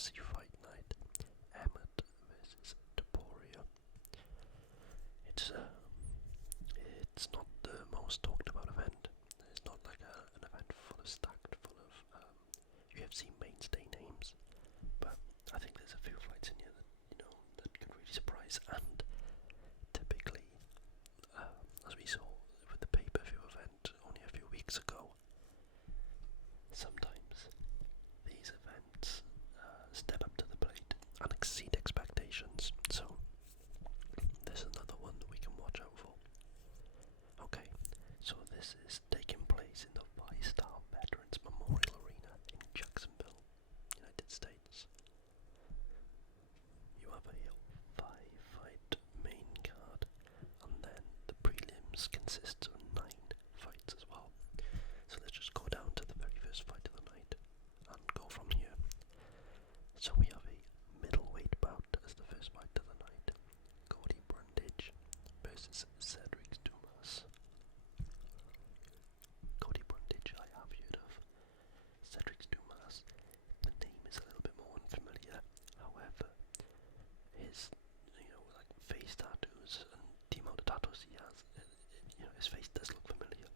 UFC Fight Night, Emmett versus Topuria. It's not the most talked about event. It's not like an event stacked full of UFC mainstay names, but I think there's a few fights in here that that could really surprise. And typically, as we saw with the pay-per-view event only a few weeks ago, sometimes these events step up to the plate and exceed expectations. So there's another one that we can watch out for. Okay, so this is taking place in the five-star Veterans Memorial Arena in Jacksonville, United States. You have a 5-fight main card, and then the prelims consist of 9 fights as well. So let's just go down to the very first fight of the night and go from here. So we have a middleweight bout as the first fight of the night. Cody Brundage versus Cedric Dumas. Cody Brundage I have heard of. Cedric Dumas, the name is a little bit more unfamiliar. However, his face tattoos and the amount of tattoos he has, his face does look familiar.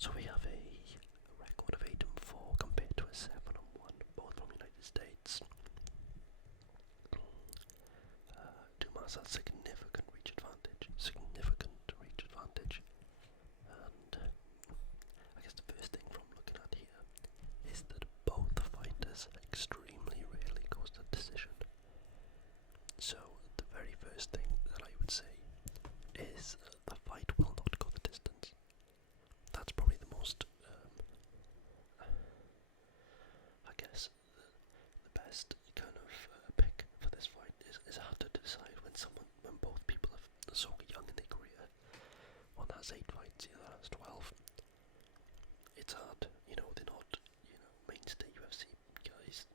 So we have a record of 8-4 compared to a 7-1, both from United States. Dumas has significant reach advantage, and I guess the first thing from looking at here is that both fighters extremely rarely goes to decision. So the very first thing that I would say is the fight will not go the distance. That's probably the most, I guess, the best kind of pick for this fight. Is hard to decide when both people are so young in their career. One has 8 fights, the other has 12. It's hard, they're not, mainstay UFC guys,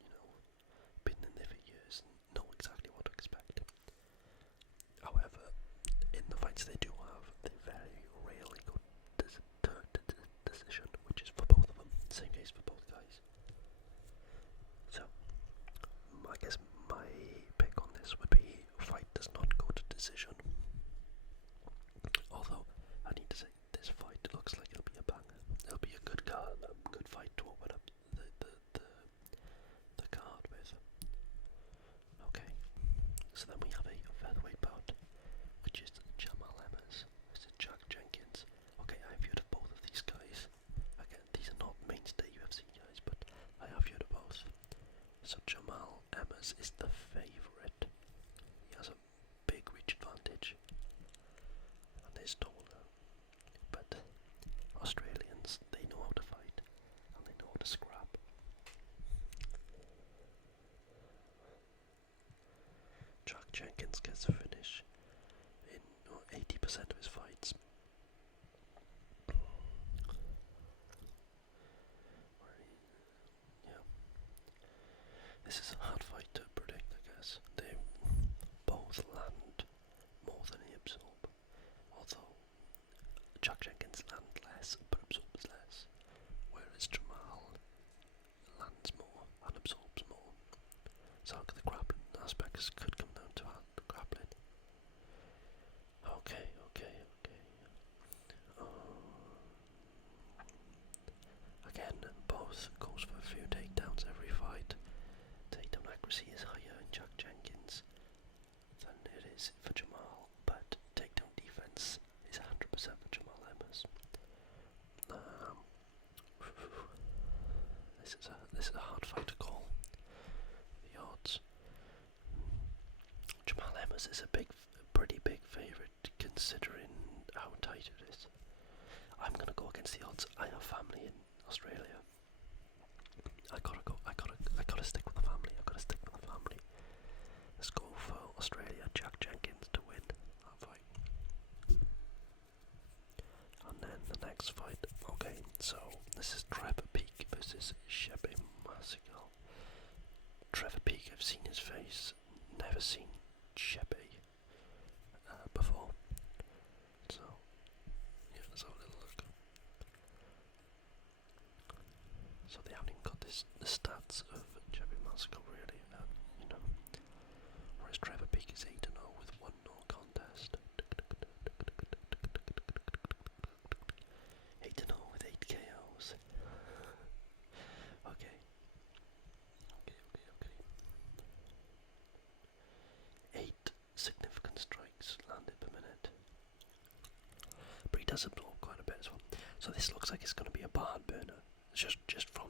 been in there for years and know exactly what to expect. However, in the fights they do have, they very rarely go to decision, which is for both of them. Same case for both guys. So, I guess my pick on this would be fight does not go to decision. Although, I need to say, this fight looks like it'll be a banger. It'll be a good card, a good fight to open up the card with. Okay, so then we have a featherweight bout, which is Jamal Emmett versus Jack Jenkins. Okay, I've heard of both of these guys. Again, these are not mainstay UFC guys, but I have heard of both. So Jamal Emmett is the favourite. He has a big reach advantage, and is taller. But Australians, they know how to fight, and they know how to scrap. Jack Jenkins gets a finish in 80% of his fights. Yeah. This is a hard fight to predict, I guess. They both land more than he absorb. Although Jack Jenkins lands less but absorbs less, whereas Jamal lands more and absorbs more. So the grappling aspects could come down to grappling. Okay. Again, both goes for a few takedowns every fight. Takedown accuracy is higher in Jack Jenkins than it is for Jamal, but takedown defense is 100% for Jamal Emmett. This is a hard fight to call. The odds. Jamal Emmett is a pretty big favourite considering how tight it is. I'm gonna go against the odds. I have family in Australia. I gotta stick with the family. Let's go for Australia. Jack Jenkins to win that fight. And then the next fight. Okay, so this is Trevor Peek versus Shebe Massigal. Trevor Peek, I've seen his face, never seen Shebe before. So, yeah, let's have a little look. So they haven't even got the stats of Shebe Massacre, really. You know. Whereas Trevor Peak is 8-0 with 1 no contest. 8-0 with 8 KOs. Okay. 8 significant strikes landed per minute. But he does absorb quite a bit as well. So this looks like it's going to be a barn burner. Just from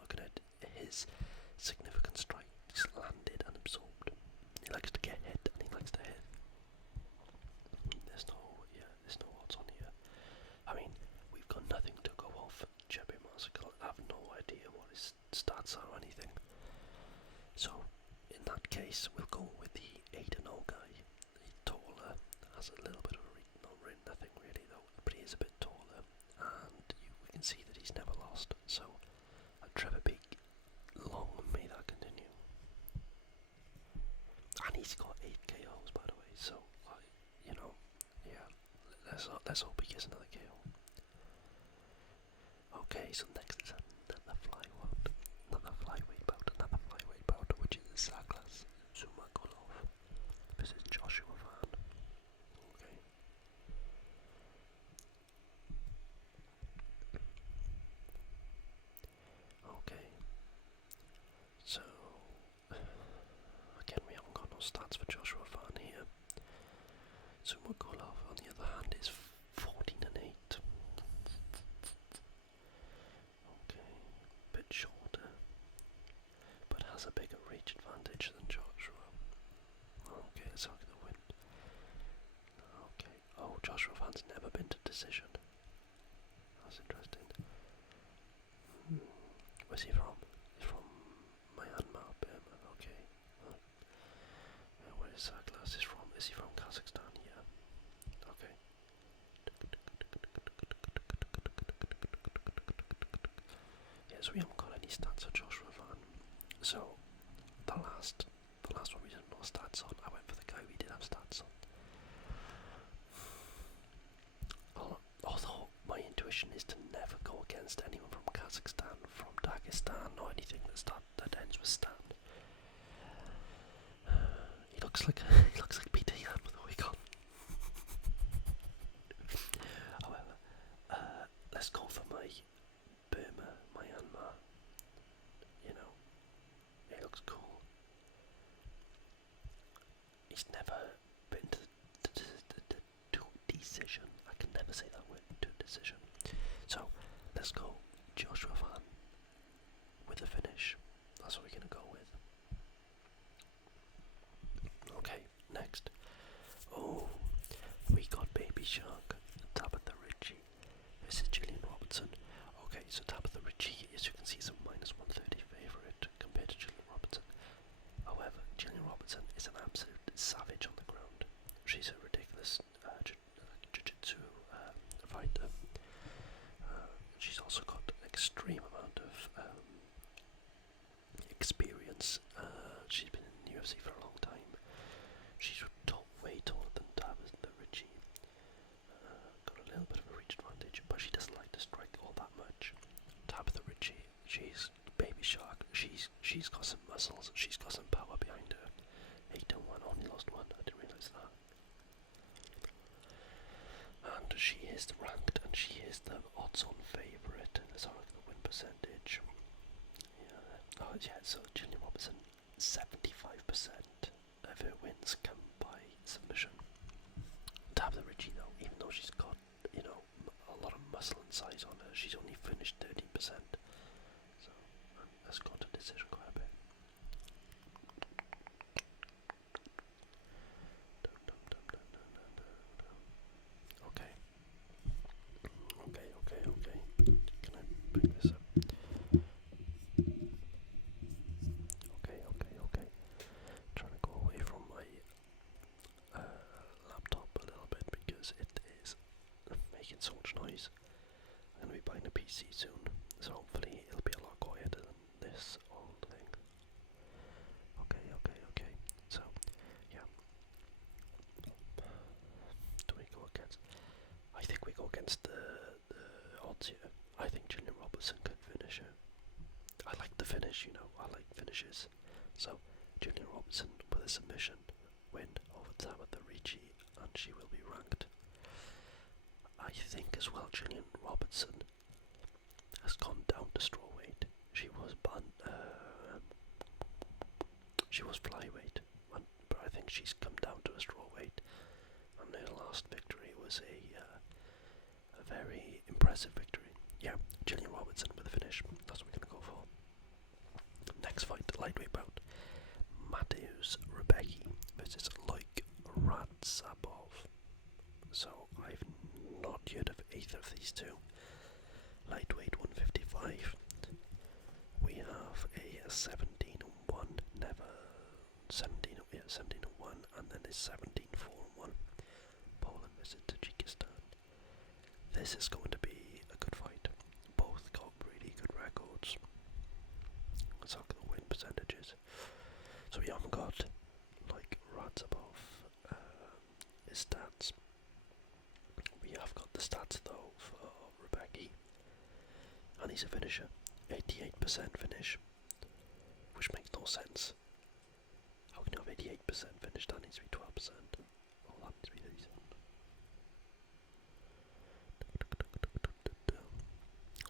looking at his significant strikes landed and absorbed. He likes to get hit and he likes to hit. There's no odds on here. I mean, we've got nothing to go off. Chubby Massacre, I have no idea what his stats are or anything. So, in that case, we'll go with the 8-0 guy. He's taller, has a little bit of nothing really though, but he is a bit taller, and we can see that he's never lost. So, Trevor Peak, long may that continue. And he's got 8 KOs, by the way, so, yeah, let's hope he gets another KO. Okay, so next is another flyweight bout, which is Zaglas Zhumagulov. This is Joshua Van. Okay. Okay. So, again, we haven't got no stats for Joshua Van here. Zhumagulov, on the other hand, is 14-8. Okay, bit shorter, but has a bigger reach advantage than Joshua. Okay, let's look at the win. Okay, oh, Joshua Van's never been to decision. That's interesting. Where's he from? He's from Myanmar, Burma. Okay. Where is Zaglas from? Is he from Kazakhstan? Yeah. Okay. Yeah, so we haven't got any stats on Joshua Van. So the last one we didn't know stats on, I went for the guy we did have stats on. Although my intuition is to never go against anyone from Kazakhstan, from Dagestan, or anything that ends with Stan. He looks like Peter Yan with a wig on. However, let's go for my Burma, Myanmar. You know, he looks cool. He's never been to decision. I can never say that word, to decision. So, let's go Joshua Van with a finish. That's what we're going to go with. Okay, next. Oh, we got Baby Shark, Tabitha Ritchie. This is Gillian Robertson. Okay, so Tabitha Ritchie, as you can see, is a -130 favourite compared to Gillian Robertson. However, Gillian Robertson is an absolute savage on the ground. She's a ridiculous jiu-jitsu fighter. She's also got an extreme amount of experience. She's been in the UFC for a long time. She's way taller than Tabitha Ritchie. Got a little bit of a reach advantage, but she doesn't like to strike all that much. Tabitha Ritchie, she's Baby Shark. She's got some muscles. She's got some power behind her. 8-1, only lost one. I didn't realise that. And she is ranked, and she is the odds-on favourite. Let's have a look at the win percentage. Yeah. Oh yeah, so Gillian Robertson, 75% of her wins come by submission. Tabitha Ritchie though, even though she's got, a lot of muscle and size on her, she's only finished 13%. So that's gone to decision quite a bit. Okay. Can I pick this up? Okay. Trying to go away from my laptop a little bit because it is making so much noise. I'm going to be buying a PC soon, so hopefully it'll be a lot quieter than this old thing. Okay. So, yeah. Do we go against? I think we go against the odds here. I think Gillian Robertson could finish her. I like the finish, I like finishes. So, Gillian Robertson with a submission win over Tabitha Ricci, and she will be ranked. I think as well Gillian Robertson has gone down to strawweight. She was she was flyweight, but I think she's come down to a strawweight, and her last victory was a very impressive victory. Yeah, Gillian Robertson with a finish. That's what we're going to go for. Next fight, lightweight bout. Mateusz Rebecki versus Loik Radzhabov. So I've not heard of either of these two. Lightweight 155. We have a 17-1, never 17-1, and then a 17-4-1. Poland versus Tajikistan. This is going to be a good fight. Both got really good records. Let's look at the win percentages. So we haven't got like Radzhabov his stats. We have got the stats though for Rebecki, and he's a finisher. 88% finish, which makes no sense. How can you have 88% finish? That needs to be 12%. Oh, that needs to be 37.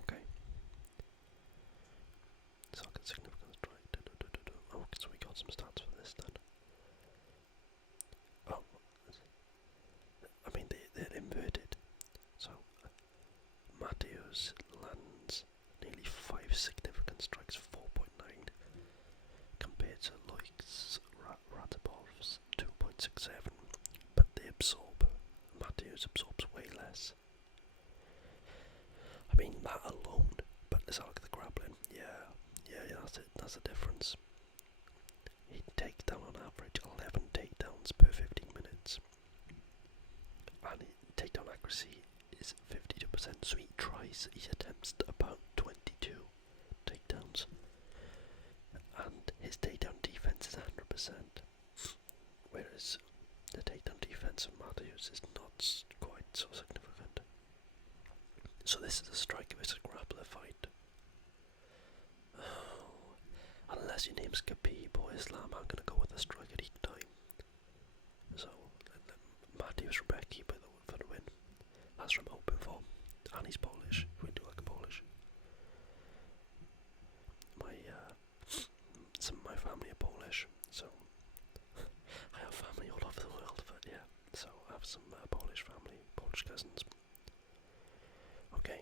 Okay. Second significant strike. Oh, so we got some stats for this then. Oh, I mean they're inverted. So Mateusz lands nearly 5 significant strikes, 4.9, compared to Loik's Radzhabov's 2.67. But they absorb. Mateusz absorbs way less. I mean that alone. But let's look at the grappling. Yeah, that's it. That's the difference. He takes down on average 11 takedowns per 15 minutes, and takedown accuracy is 52%. So he attempts about 22 takedowns, and his takedown defense is 100%. Whereas the takedown defense of Mateusz is not quite so significant. So this is a striker versus grappler fight. Unless your name's Khabib or Islam, I'm going to go with the striker each time. So, Mateusz Rebecki for the win. That's what I'm hoping for. And he's Polish. We do like a Polish. Some of my family are Polish, so I have family all over the world, but yeah, so I have some Polish family, Polish cousins. Okay,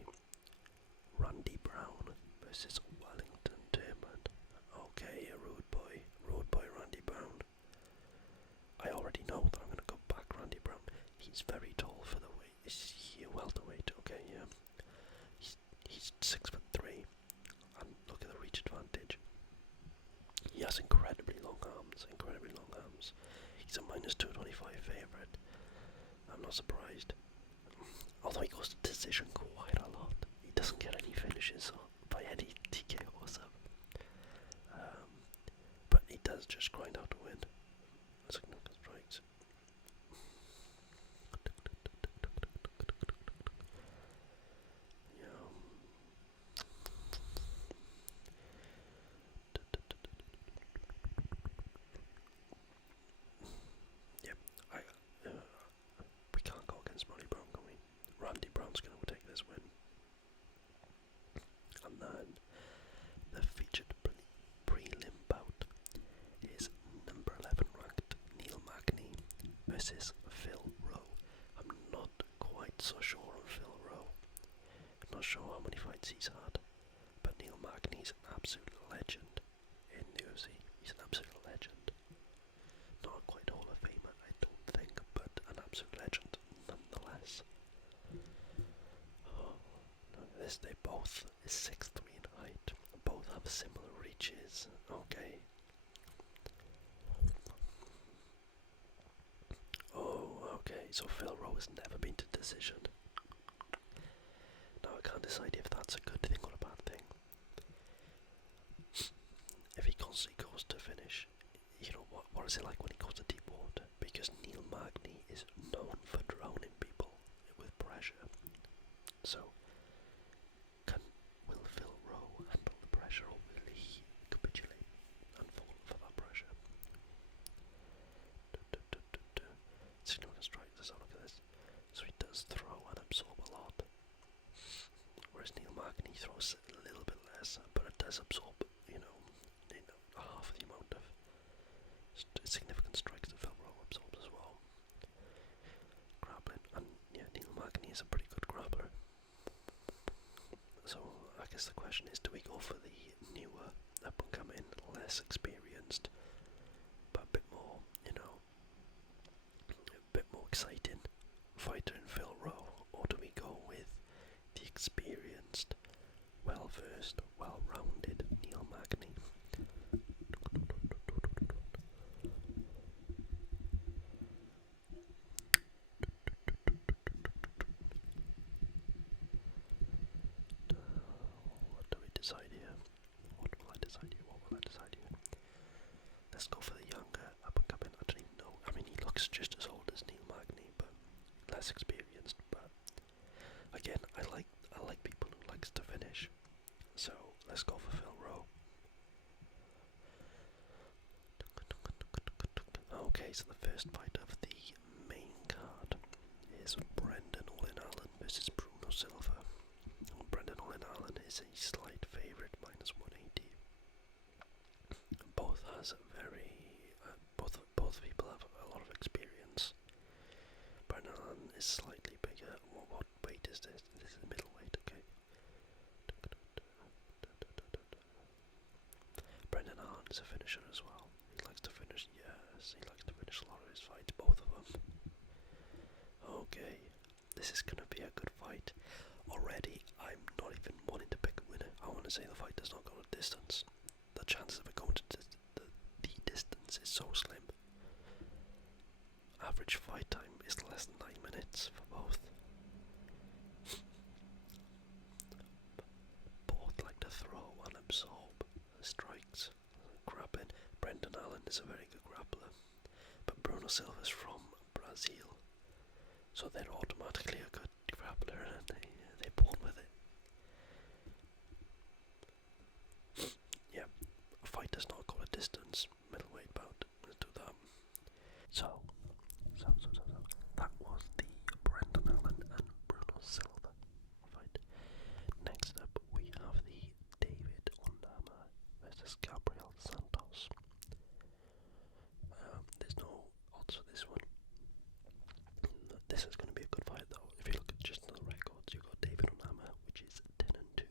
Randy Brown versus Wellington Turman. Okay, a rude boy Randy Brown. I already know that I'm going to go back Randy Brown. He's very tall for the weight. Is he a welterweight? Okay, yeah. He's 6'3", and look at the reach advantage. He has incredibly long arms. He's a -225 favourite. I'm not surprised. Although he goes to decision quite a lot. He doesn't get any finishes by any TKOs. But he does just grind out to win. Significant strikes. We can't go against Randy Brown, can we? Randy Brown's going to take this win. And then the featured prelim bout is number 11 ranked Neil Magny versus Phil Rowe. I'm not quite so sure on Phil Rowe. I'm not sure how many fights he's had, but Neil Magny's an absolute legend in the UFC. He's an absolute legend. Not quite Hall of Famer, I don't think, but an absolute legend nonetheless. Oh, look at this, they both is 6'3" in height. Both have similar reaches. Okay. Oh, okay, so Phil Rowe has never been to decision. Now I can't decide if that's a good thing or a bad thing. If he constantly goes to finish, what is it like when he goes to deep water? Because Neil Magny is known for drowning people with pressure. So, will Phil Rowe handle the pressure, or will Magny throws a little bit less, but it does absorb, half the amount of significant strikes that Phil Rowe absorbs as well. Grappling, and yeah, Neil Magny is a pretty good grappler. So I guess the question is, do we go for the newer, up and coming, less experienced, but a bit more, a bit more exciting fighter in Phil Rowe, or do we go with the experienced, well-versed, well-rounded Neil Magny? What do we decide here? What will I decide here? Let's go for the younger, up-and-coming. I don't even know. I mean, he looks just as old as Neil Magny, but less experienced. But again, I like people who likes to finish. So let's go for Phil Rowe. Okay, so the first fight of the main card is Brendan Allen versus Bruno Silva. Brendan Allen is a slight favourite, -180. Both has both people have a lot of experience. Brendan Allen is slightly bigger. What weight is this? This is middleweight, okay. Brendan Allen is a finisher as well. He likes to finish, yes, he likes to finish a lot of his fights, both of them. Okay, this is going to be a good fight. Already, I'm not even wanting to pick a winner. I want to say the fight does not go to distance. The chances of it going to the distance is so slim. Average fight time is less than 9 minutes for both. Both like to throw and absorb strikes, grappling. Brendan Allen is a very good grappler, but Bruno Silva is from Brazil, so they're automatically a good grappler, and they're born with it. Yeah, a fight does not go a distance. Middleweight bout. Let's do that. So that was the Brendan Allen and Bruno Silva fight. Next up, we have the David Ondama versus Gabriel Santos. There's no odds for this one. This is going to be a good fight, though. If you look at just the records, you've got David Ondama, which is 10-2,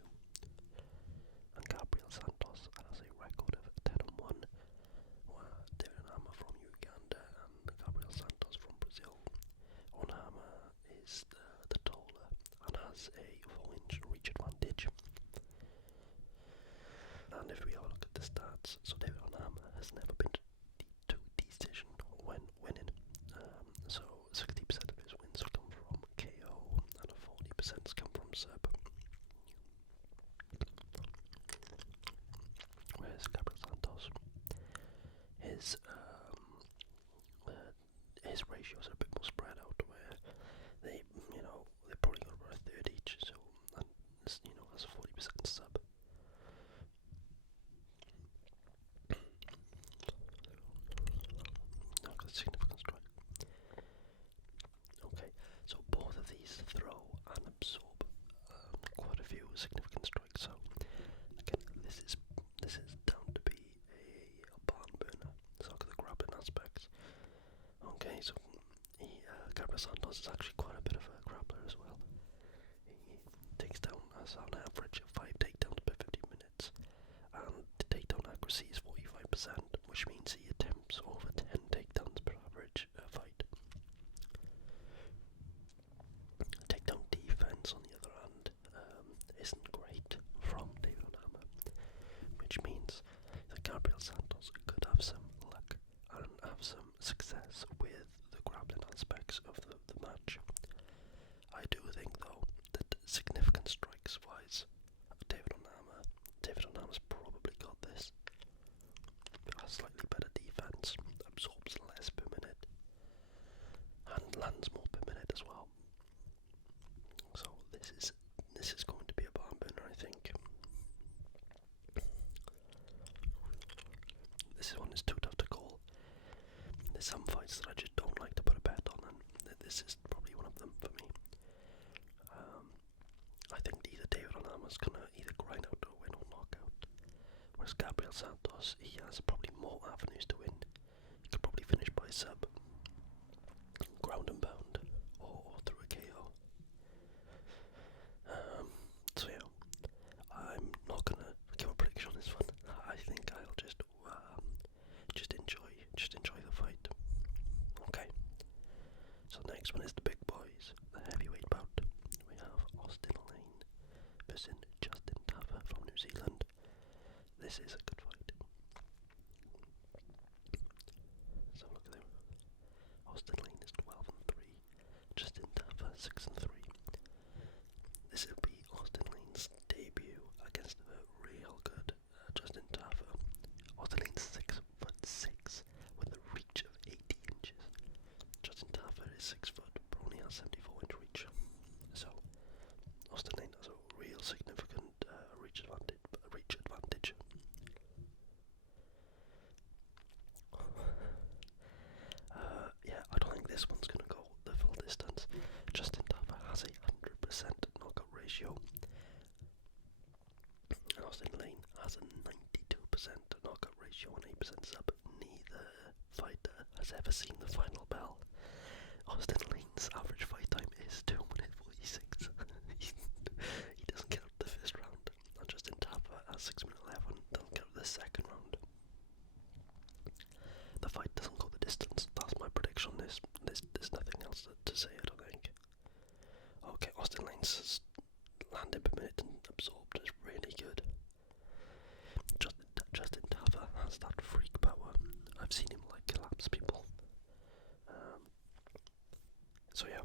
and Gabriel Santos has a record of 10-1. David Ondama from Uganda and Gabriel Santos from Brazil. Ondama is the taller and has a 4-inch reach advantage. And if we have a look at the stats, so David Ondama has never been to decision when winning. So 60% of his wins come from KO and 40% come from sub. Whereas Gabriel Santos, his ratios are a bit more spread out, where they probably got about a third each. So, and has a 40% sub. Now got a significant strike. Okay, so both of these throw and absorb quite a few significant strikes. So again, this is down to be a barn burner. So look at the grappling aspects. Okay, so Gabriel Santos is actually quite a bit of a grappler as well. He takes down, as on average, 5 takedowns per 15 minutes, and the takedown accuracy is 45%, which means he attempts over 10 takedowns per average fight. Takedown defense, on the other hand, isn't great from David Ondama, which means that Gabriel Santos could have some luck and have some success with the grappling aspects of the match. I do think, though, that significant strikes wise, David Ondama's probably got this. Has slightly better defense, absorbs less per minute, and lands more per minute as well. So this is going to be a barn burner, I think. This one is too tough to call. There's some fights that I just don't like to put a bet on, and this is probably one of them for me. I think either David Ondama's gonna Whereas Gabriel Santos, he has probably more avenues to win. He could probably finish by sub, ground and pound, or through a KO. So yeah, I'm not gonna give a prediction on this one. I think I'll just enjoy the fight. Okay. So next one is the big boys, the heavyweight bout. We have Austin Lane versus Justin Taffer from New Zealand. This is a good fight. So look at them. Austin Lane is 12-3. Justin Taffer 6-3. This will be Austin Lane's debut against a real good Justin Taffer. Austin Lane's 6'6" with a reach of 80 inches. Justin Taffer is 6 foot but only has 74-inch reach. So Austin Lane has a real significant reach advantage. Yeah, I don't think this one's going to go the full distance. Justin Taffer has a 100% knockout ratio. And Austin Lane has a 92% knockout ratio and 8% sub. Neither fighter has ever seen the final bell. Austin Lane's average fight time is 2 minutes 46. He doesn't get out the first round. And Justin Taffer at 6 minutes 11 doesn't get out the second round. The fight doesn't go the distance. That's my prediction. There's nothing else to say, I don't think. Okay, Austin Lane's landing per minute and absorbed is really good. Justin Taffer has that freak power. I've seen him collapse people. So yeah,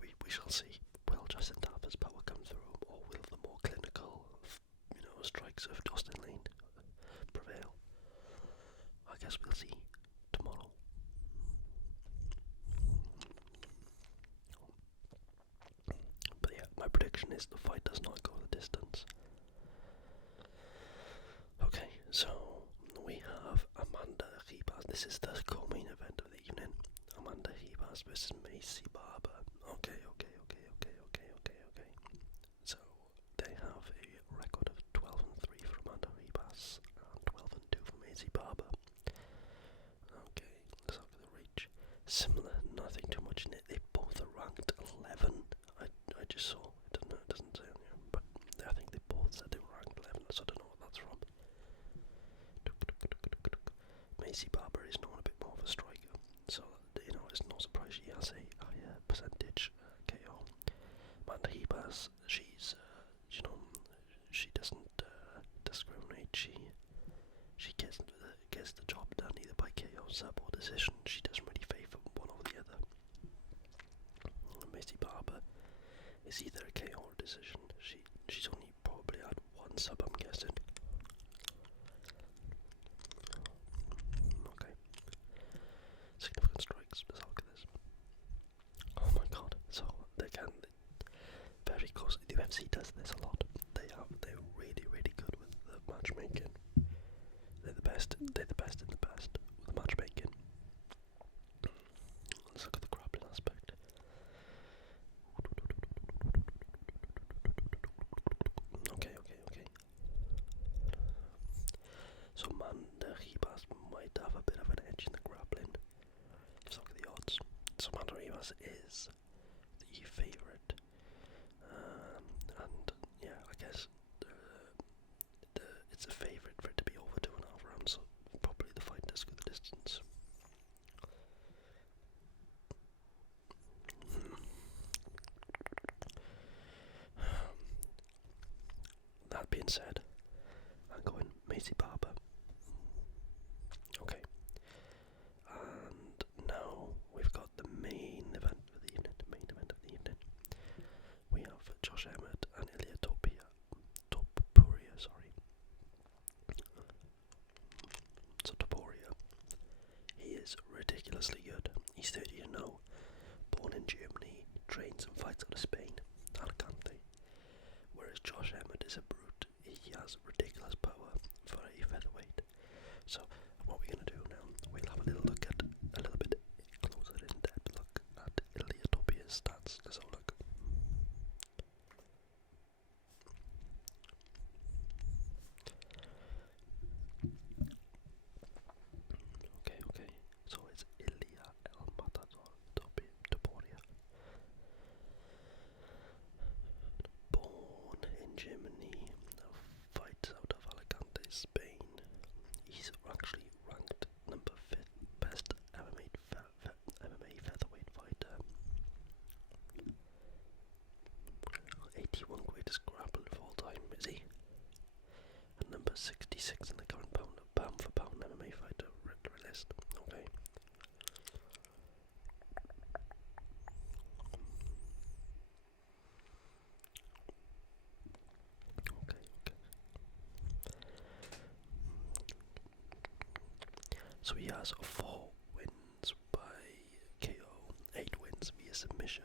we shall see. Will Justin Taffer's power come through, or will the more clinical, strikes of Austin Lane prevail? I guess we'll see tomorrow. But yeah, my prediction is the fight does not go the distance. Okay, so we have Amanda Ribas. This is the co-main event of the evening. Amanda Ribas versus Macy Barber. Okay. So they have a record of 12-3 for Amanda Ribas and 12-2 for Macy Barber. Okay, let's look at the reach. Similar, nothing too much in it. They both are ranked 11. I just saw. It doesn't say on here, but I think they both said they were ranked 11, so I don't know what that's from. Macy Barber is known a bit more of a striker, so it's no surprise she has a higher percentage KO. Amanda Ribas, she's she doesn't discriminate. She gets the job done either by KO, sub, or decision. She doesn't really favour one over the other. Macy Barber is either a KO or a decision. She's only probably had one sub, I'm guessing. Okay. Significant strikes. Let's look at this. Oh my god. So very close. The UFC does this a lot. They're really, really good with the matchmaking. They're the best in the best with the matchmaking. Let's look at the grappling aspect. Okay. So Amanda Ribas might have a bit of an edge in the grappling. Let's look at the odds. So Amanda Ribas is the favourite. And yeah, I guess it's a favourite for it to be over 2.5 rounds, so probably the fight does go the distance. That being said, I'm going Macy Barber. Okay. And now we've got the main event of the evening. We have Josh Emmett and Ilya Topuria. So Topuria, he is ridiculously good. He's 30 now, born in Germany, trains and fights out of Spain, Alicante. Whereas Josh Emmett is a brute. He has ridiculous power for a featherweight. So what we're going to do now, we'll have a little bit closer in depth look at Ilya Topuria's stats. Let's have a look. So he has 4 wins by KO, 8 wins via submission,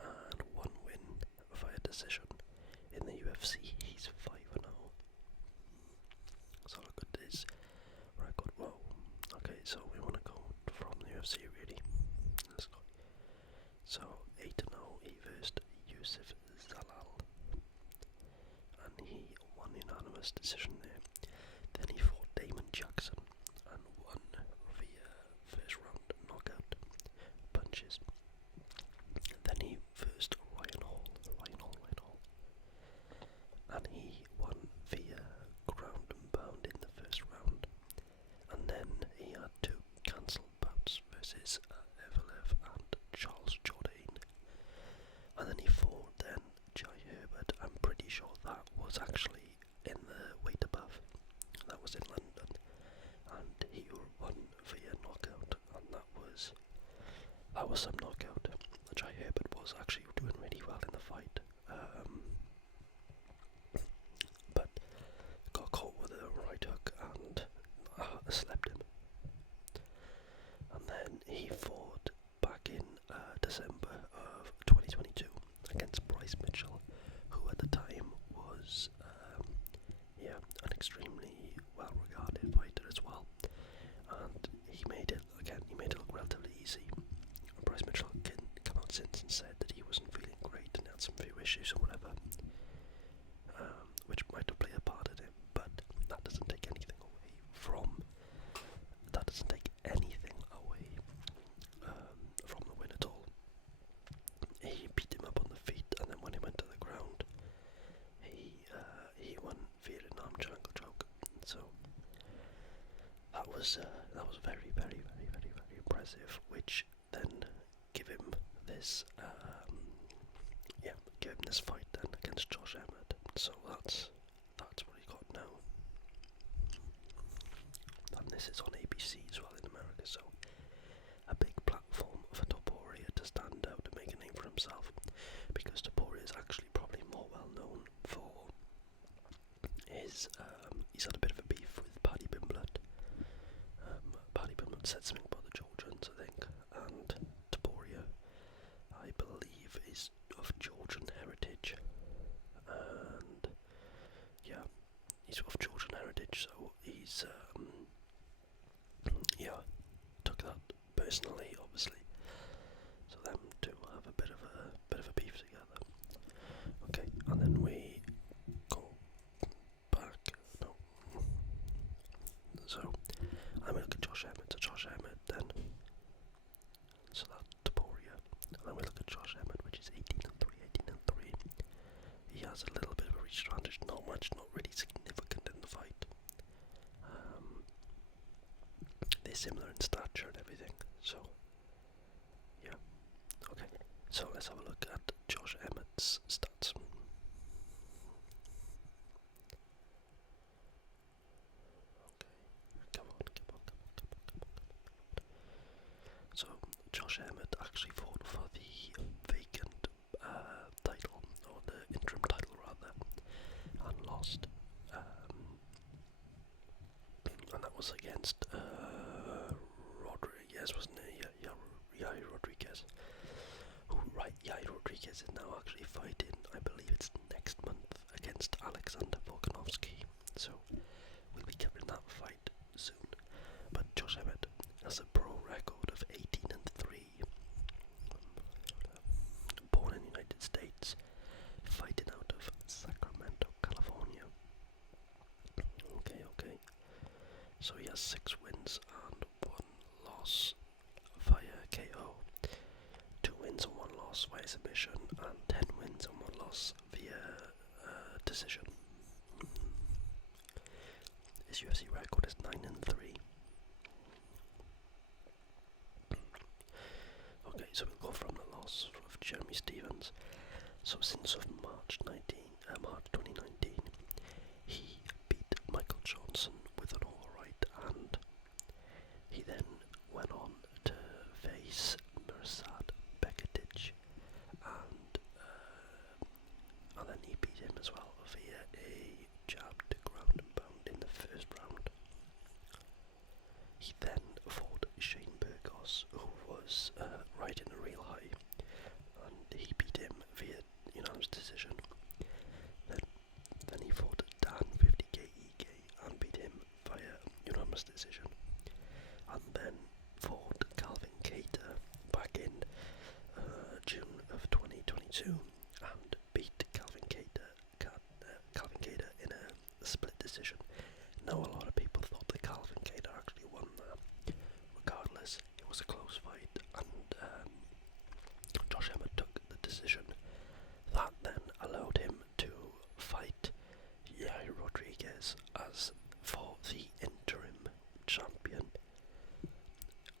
and 1 win via decision. In the UFC, he's 5-0. So look at his record. Whoa. Okay, so we want to go from the UFC really. Let's go. So 8-0, he versed Yusuf Zalal, and he won unanimous decision there. Then he fought Damon Jackson and won via first round knockout punches. Then he versed Ryan Hall, and he won via ground and pound in the first round. And then he had 2 cancelled bouts versus Evelev and Charles Jourdain. And then he fought then Jai Herbert. I'm pretty sure that was actually in the weight above. That was in London, and he won via knockout, and that was some knockout. Jai Herbert was actually doing really well in the fight, but got caught with a right hook and slept him. And then he fought back in December of 2022 against Bryce Mitchell, who at the time was an extremely well-regarded fighter as well, and he made it look relatively easy. Bryce Mitchell can come out since and said that he wasn't feeling great and had some few issues or whatever, which might have played a part in it, but that doesn't take anything away from the win at all. He beat him up on the feet, and then when he went to the ground, he won Vietnam triangle choke. So that was very, very, very, very, very impressive, which then give him this fight then against Josh Emmett. So that's what he got now. And this is on ABC as well in America, so a big platform for Topuria to stand out and make a name for himself, because Topuria is actually probably more well known for his he's had a bit of a beef with Paddy Pimblett. Paddy Pimblett said something about the Georgians, I think, and Topuria, I believe, is of Georgian heritage, and he's of Georgian heritage, so he's took that personally, obviously. So them two have a bit of a beef together. Okay, and then we go back. No. So I'm gonna look at Josh Emmett. So Josh Emmett then. So that's Topuria. And then we look at Josh Emmett, which is 18-3. He has a little bit of a reach advantage, not much, not really significant in the fight. They're similar in stature and everything, so yeah. Okay, so let's have a look at Josh Emmett's stats. Okay, come on. So Josh Emmett actually fought for the vacant title, or the interim title rather, and lost. And that was against Rodriguez, wasn't it? Yair Rodriguez. Yair Rodriguez is now actually fighting, I believe it's next month, against Alexander Volkanovski. So we'll be covering that fight soon. But Josh Emmett has a pro record of 18-3. Born in the United States, fighting out of Sacramento, California. Okay. So he has 6 wins and 1 loss via KO, 2 wins and 1 loss via submission, and 10 wins and 1 loss via decision. His UFC record is 9-3. Okay, so we'll go from the loss of Jeremy Stevens. So since March 2019, he beat Michael Johnson with an all-right hand. He then went on to face Mirsad Bektic, and then he beat him as well via a jab to ground and pound in the first round. He 22 and beat Calvin Cater in a split decision. Now a lot of people thought that Calvin Cater actually won that. Regardless, it was a close fight, and Josh Emmett took the decision. That then allowed him to fight Yair Rodriguez as for the interim champion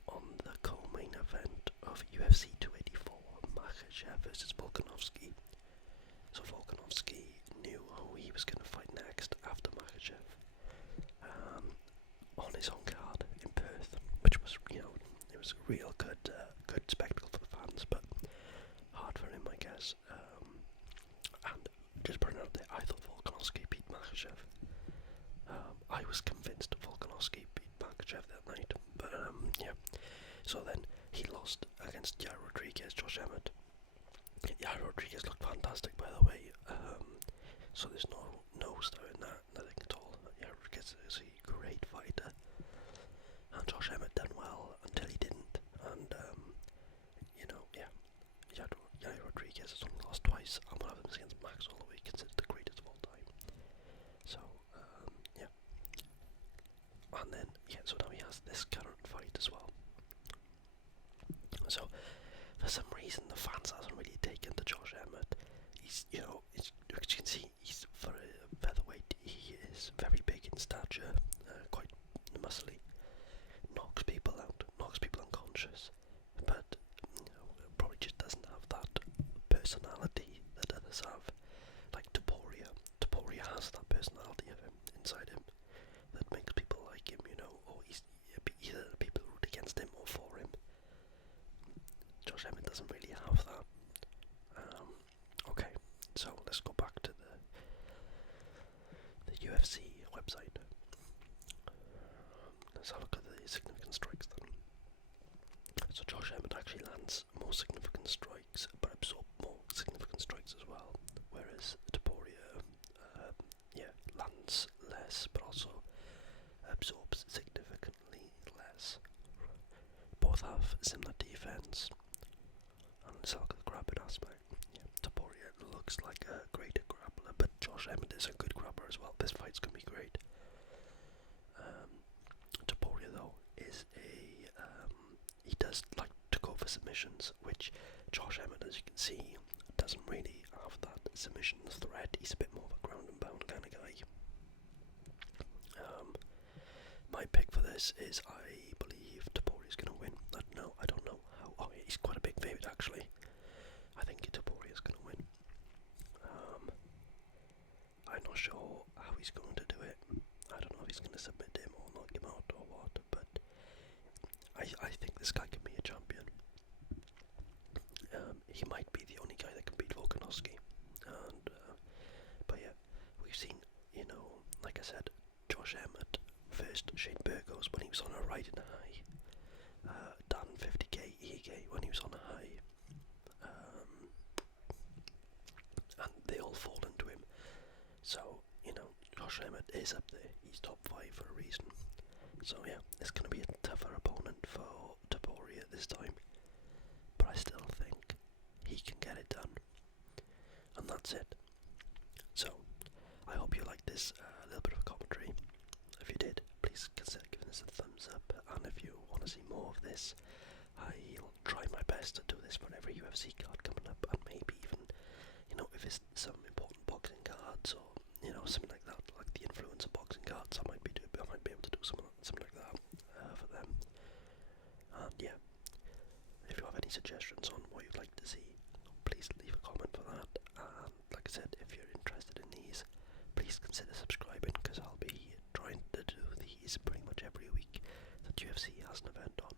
on the co-main event of UFC 284, Makhachev versus Volkanovski. So Volkanovski knew who he was going to fight next after Makhachev on his own card in Perth, which was, it was a real good spectacle for the fans, but hard for him, I guess. And just putting it out there, I thought Volkanovski beat Makhachev. I was convinced Volkanovski beat Makhachev that night, but yeah. So then he lost against Yair Rodriguez, Josh Emmett. Yair Rodriguez looked fantastic, by the way. So there's no star in that, nothing at all. Yair Rodriguez is a great fighter, and Josh Emmett done well until he didn't. And Yair Rodriguez has only lost twice, and one of them is against Max Holloway, considered the greatest of all time. So yeah. And then so now he has this current fight as well. So for some reason the fans hasn't really taken to Josh Emmett. He's, as you can see, he's for a featherweight. He is very big in stature, quite muscly. Knocks people out, knocks people unconscious, but probably just doesn't have that personality that others have. Like Topuria. Topuria has that personality of him inside him that makes people like him. Or he's either people root against him or for him. Josh Emmett doesn't really have that. Okay, so let's go back to the UFC website. Let's have a look at the significant strikes then. So Josh Emmett actually lands more significant strikes, but absorbs more significant strikes as well. Whereas Topuria, lands less, but also absorbs significantly less. Both have similar defense. And let's look at the grappling aspect. Topuria looks like a greater grappler, but Josh Emmett is a good grappler as well. This fight's gonna be great. Topuria though is he does like to go for submissions, which Josh Emmett, as you can see, doesn't really have that submission threat. He's a bit more of a ground and pound kind of guy. My pick for this is I believe Topuria's gonna win. I don't know how. Oh, he's quite a big favourite actually. I think Topuria's gonna win. I'm not sure how he's going to do it. I don't know if he's going to submit him or knock him out or what, but I think this guy can be a champion. He might be the only guy that can beat Volkanovski. And but yeah, we've seen, like I said, Josh Emmett first Shane Burgos when he was on a riding high. Dan 50k Ige when he was on a high. And they all fall into him. So, Josh Emmett is up there. He's top 5 for a reason. So yeah, it's going to be a tougher opponent for Topuria this time. But I still think he can get it done. And that's it. So, I hope you liked this little bit of commentary. If you did, please consider giving this a thumbs up. And if you want to see more of this, I'll try my best to do this for every UFC card coming up. And maybe even, if it's some important boxing cards or, something like that, like the influencer boxing cards, I might be able to do something like that for them. And yeah, if you have any suggestions on what you'd like to see, please leave a comment for that. And like I said, if you're interested in these, please consider subscribing, because I'll be trying to do these pretty much every week that UFC has an event on.